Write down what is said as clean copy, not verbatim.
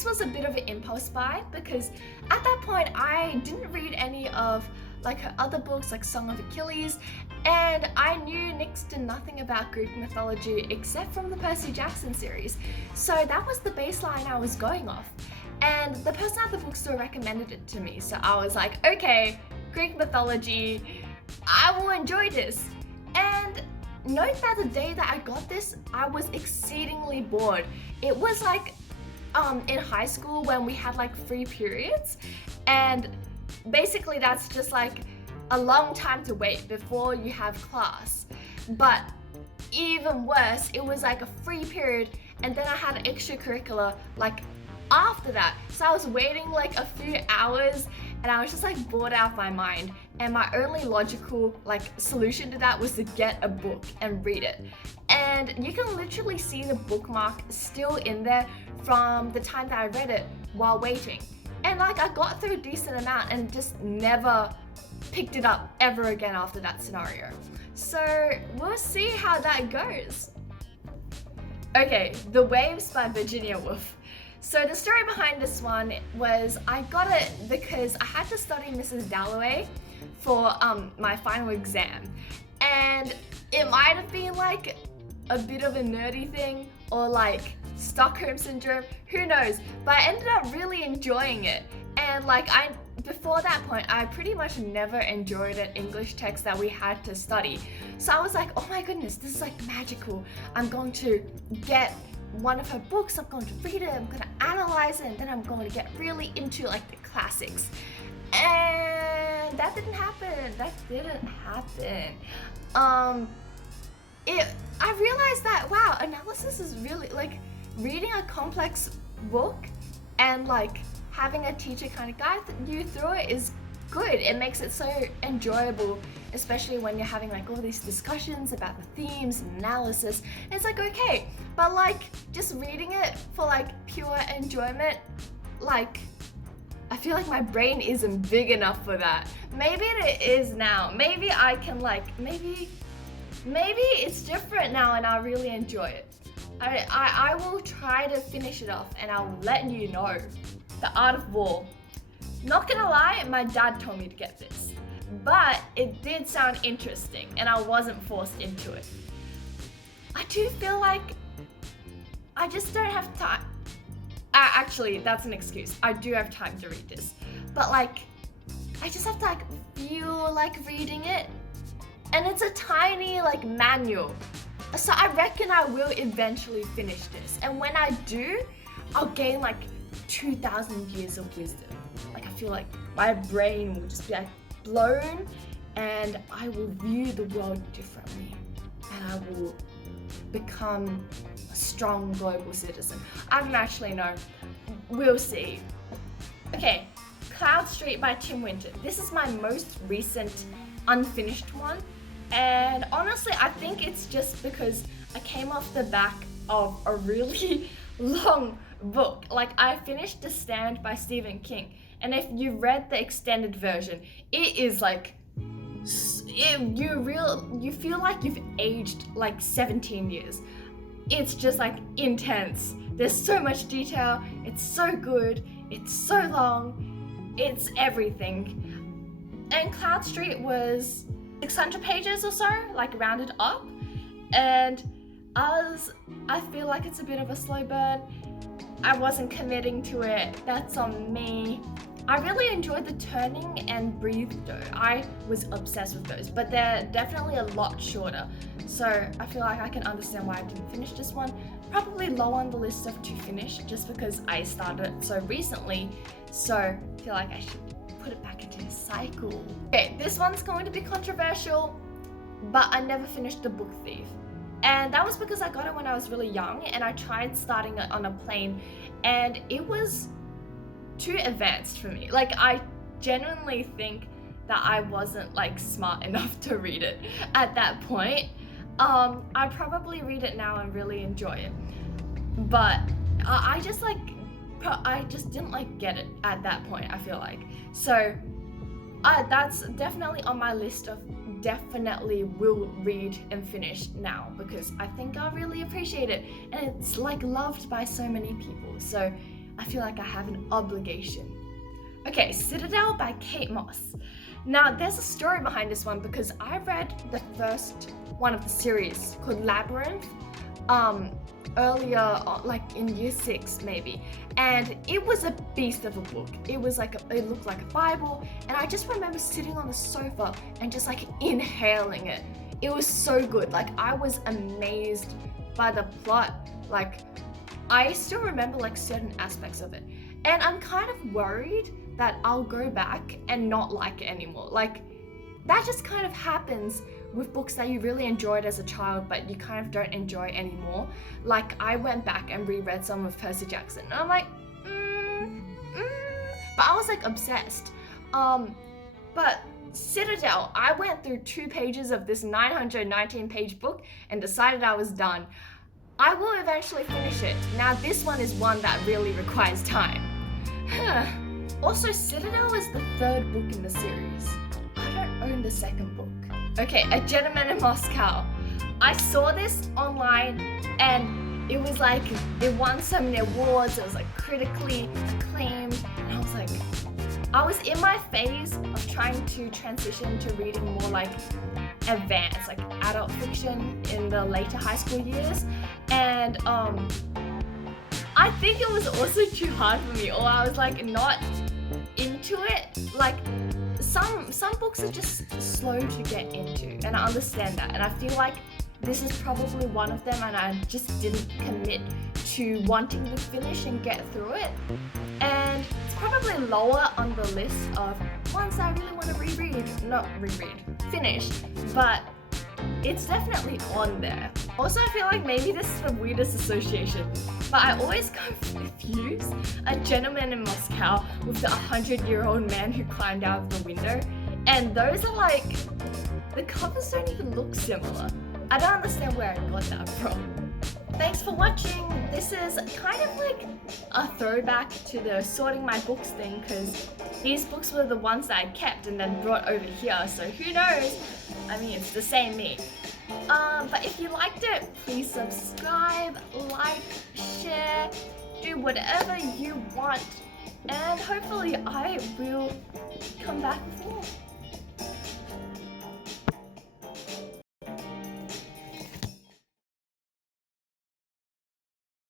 this was a bit of an impulse buy because at that point I didn't read any of like her other books like Song of Achilles, and I knew next to nothing about Greek mythology except from the Percy Jackson series. So that was the baseline I was going off. And the person at the bookstore recommended it to me. So I was like, okay, Greek mythology, I will enjoy this. And note that the day that I got this, I was exceedingly bored. It was like in high school when we had like free periods, and basically that's just like a long time to wait before you have class. But even worse, it was like a free period and then I had an extracurricular like after that. So I was waiting like a few hours and I was just like bored out of my mind. And my only logical like solution to that was to get a book and read it. And you can literally see the bookmark still in there from the time that I read it while waiting. And like I got through a decent amount and just never picked it up ever again after that scenario. So we'll see how that goes. Okay, The Waves by Virginia Woolf. So the story behind this one was I got it because I had to study Mrs. Dalloway for my final exam. And it might have been like a bit of a nerdy thing or like Stockholm Syndrome, who knows, but I ended up really enjoying it. And like before that point, I pretty much never enjoyed an English text that we had to study. So I was like, oh my goodness, this is like magical. I'm going to get one of her books, I'm going to read it, I'm going to analyze it, and then I'm going to get really into like the classics. And that didn't happen. I realized that, wow, analysis is really like reading a complex book and like having a teacher kind of guide you through it is good. It makes it so enjoyable, especially when you're having like all these discussions about the themes and analysis. And it's like, okay, but like just reading it for like pure enjoyment, like I feel like my brain isn't big enough for that. Maybe it is now. Maybe I can like, maybe it's different now and I'll really enjoy it. I will try to finish it off and I'll let you know. The Art of War. Not gonna lie, my dad told me to get this, but it did sound interesting and I wasn't forced into it. I do feel like I just don't have time. Actually, that's an excuse. I do have time to read this, but like, I just have to like feel like reading it, and it's a tiny like manual. So I reckon I will eventually finish this, and when I do, I'll gain like 2,000 years of wisdom. Like I feel like my brain will just be like blown and I will view the world differently and I will become a strong global citizen. I don't actually know. We'll see. Okay, Cloud Street by Tim Winton. This is my most recent unfinished one, and honestly I think it's just because I came off the back of a really long book. Like I finished The Stand by Stephen King, and if you read the extended version, it is like you feel like you've aged like 17 years. It's just like intense. There's so much detail. It's so good. It's so long. It's everything. And Cloud Street was 600 pages or so, like rounded up. And I feel like it's a bit of a slow burn. I wasn't committing to it. That's on me. I really enjoyed the Turning and Breathe though. I was obsessed with those, but they're definitely a lot shorter. So I feel like I can understand why I didn't finish this one. Probably low on the list of to finish just because I started it so recently. So I feel like I should put it back into the cycle. Okay, this one's going to be controversial, but I never finished The Book Thief. And that was because I got it when I was really young and I tried starting it on a plane and it was too advanced for me. Like I genuinely think that I wasn't like smart enough to read it at that point. I probably read it now and really enjoy it. But I just didn't like get it at that point, I feel like. So that's definitely on my list of definitely will read and finish now because I think I really appreciate it and it's like loved by so many people. So I feel like I have an obligation. Okay, Citadel by Kate Moss. Now, there's a story behind this one because I read the first one of the series called Labyrinth earlier, like in year 6 maybe, and it was a beast of a book. It looked like a Bible, and I just remember sitting on the sofa and just like inhaling it. It was so good. Like, I was amazed by the plot. Like, I still remember like certain aspects of it, and I'm kind of worried that I'll go back and not like it anymore. Like, that just kind of happens with books that you really enjoyed as a child but you kind of don't enjoy anymore. Like, I went back and reread some of Percy Jackson and I'm like, but I was like obsessed. But Citadel, I went through 2 pages of this 919 page book and decided I was done. I will eventually finish it. Now, this one is one that really requires time. Also, Citadel is the 3rd book in the series. I don't own the 2nd book. Okay, A Gentleman in Moscow. I saw this online and it was like, it won so many awards, it was like critically acclaimed, and I was like, I was in my phase of trying to transition to reading more like advanced, like adult fiction in the later high school years, and I think it was also too hard for me, or I was like not into it. Like, some books are just slow to get into, and I understand that, and I feel like this is probably one of them, and I just didn't commit to wanting to finish and get through it. And it's probably lower on the list of ones I really want to finish, but it's definitely on there. Also, I feel like maybe this is the weirdest association, but I always confuse A Gentleman in Moscow with the 100-year-old man who climbed out of the window, and those are like, the covers don't even look similar. I don't understand where I got that from. Thanks for watching. This is kind of like a throwback to the sorting my books thing, because these books were the ones that I kept and then brought over here, so who knows? I mean, it's the same me. But if you liked it, please subscribe, like, share, do whatever you want, and hopefully I will come back with more.